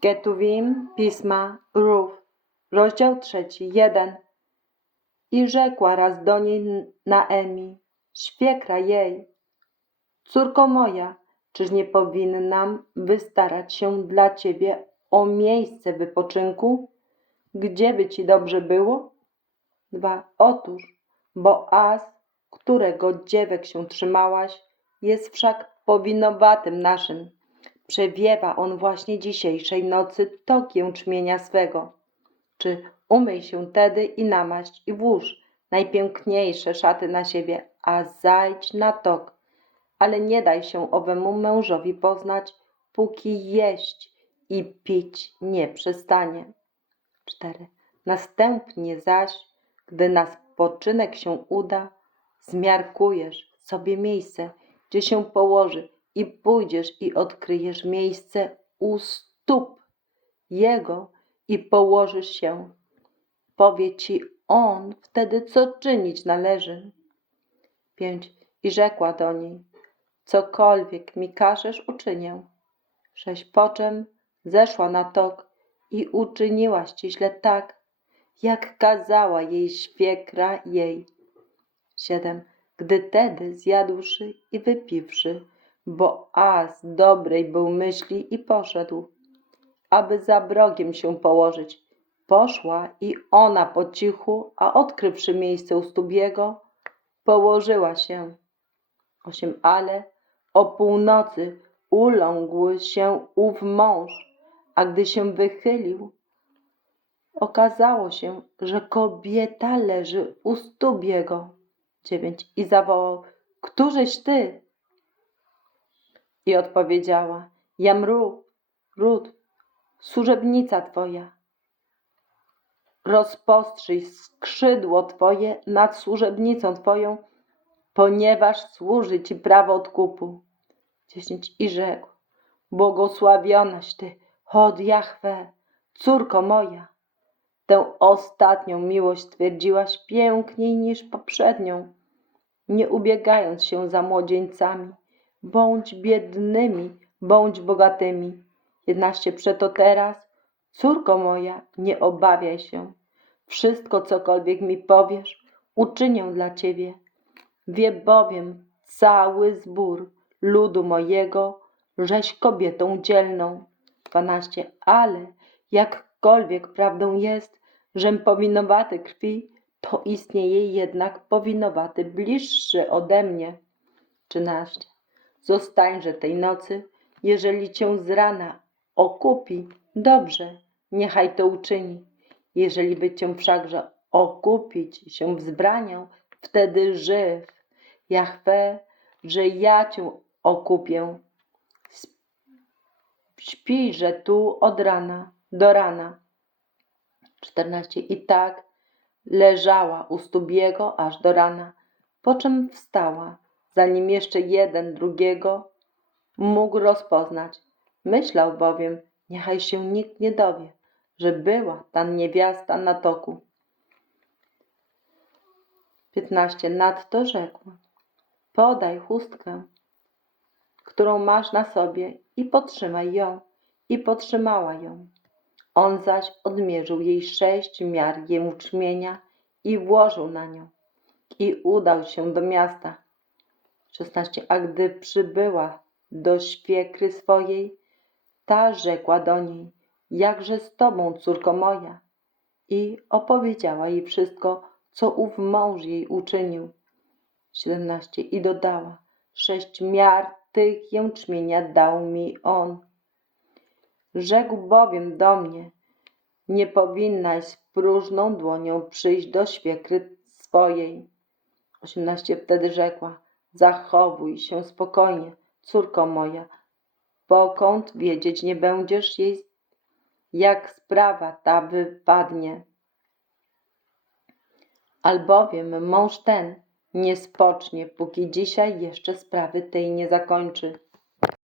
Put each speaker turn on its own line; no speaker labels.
Ketuvim Pisma Rów, rozdział trzeci, jeden. I rzekła raz do niej Naemi, świekra jej, córko moja, czyż nie powinnam wystarać się dla ciebie o miejsce wypoczynku, gdzie by ci dobrze było? Dwa. Otóż, bo Az, którego dziewek się trzymałaś, jest wszak powinowatym naszym. Przewiewa on właśnie dzisiejszej nocy tok jęczmienia swego. Czy umyj się tedy i namaść i włóż najpiękniejsze szaty na siebie, a zajdź na tok. Ale nie daj się owemu mężowi poznać, póki jeść i pić nie przestanie. 4. Następnie zaś, gdy na spoczynek się uda, zmiarkujesz sobie miejsce, gdzie się położy i pójdziesz i odkryjesz miejsce u stóp jego i położysz się. Powie ci on wtedy, co czynić należy. 5. I rzekła do niej, cokolwiek mi każesz, uczynię. 6. Po czym zeszła na tok i uczyniła ściśle tak, jak kazała jej świekra jej. 7. Gdy tedy zjadłszy i wypiwszy, bo Az dobrej był myśli i poszedł, aby za brogiem się położyć. Poszła i ona po cichu, a odkrywszy miejsce u stóp jego, położyła się. 8. Ale o północy uląkł się ów mąż, a gdy się wychylił, okazało się, że kobieta leży u stóp jego. 9. I zawołał, któżeś ty? I odpowiedziała, jam Ru, Rut, służebnica twoja. Rozpostrzyj skrzydło twoje nad służebnicą twoją, ponieważ służy ci prawo odkupu. 10. I rzekł, błogosławionaś ty, od Jahwe, córko moja. Tę ostatnią miłość twierdziłaś piękniej niż poprzednią, nie ubiegając się za młodzieńcami. Bądź biednymi, bądź bogatymi. 11. Przeto teraz, córko moja, nie obawiaj się. Wszystko, cokolwiek mi powiesz, uczynię dla ciebie. Wie bowiem cały zbór ludu mojego, żeś kobietą dzielną. 12. Ale jakkolwiek prawdą jest, żem powinowaty krwi, to istnieje jednak powinowaty bliższy ode mnie. 13. Zostańże tej nocy, jeżeli cię z rana okupi, dobrze, niechaj to uczyni. Jeżeli by cię wszakże okupić się wzbraniał, wtedy żyw. Jahwe, że ja cię okupię. Śpijże tu od rana do rana. 14. I tak leżała u stóp jego aż do rana, po czym wstała, zanim jeszcze jeden drugiego mógł rozpoznać. Myślał bowiem, niechaj się nikt nie dowie, że była ta niewiasta na toku. 15. Nadto rzekła, podaj chustkę, którą masz na sobie i potrzymaj ją. I potrzymała ją. On zaś odmierzył jej sześć miar jęczmienia i włożył na nią. I udał się do miasta. 16. A gdy przybyła do świekry swojej, ta rzekła do niej, jakże z tobą, córko moja? I opowiedziała jej wszystko, co ów mąż jej uczynił. 17. I dodała, sześć miar tych jęczmienia dał mi on. Rzekł bowiem do mnie, nie powinnaś próżną dłonią przyjść do świekry swojej. 18. Wtedy rzekła, zachowuj się spokojnie, córko moja, pokąd wiedzieć nie będziesz jej, jak sprawa ta wypadnie. Albowiem mąż ten nie spocznie, póki dzisiaj jeszcze sprawy tej nie zakończy.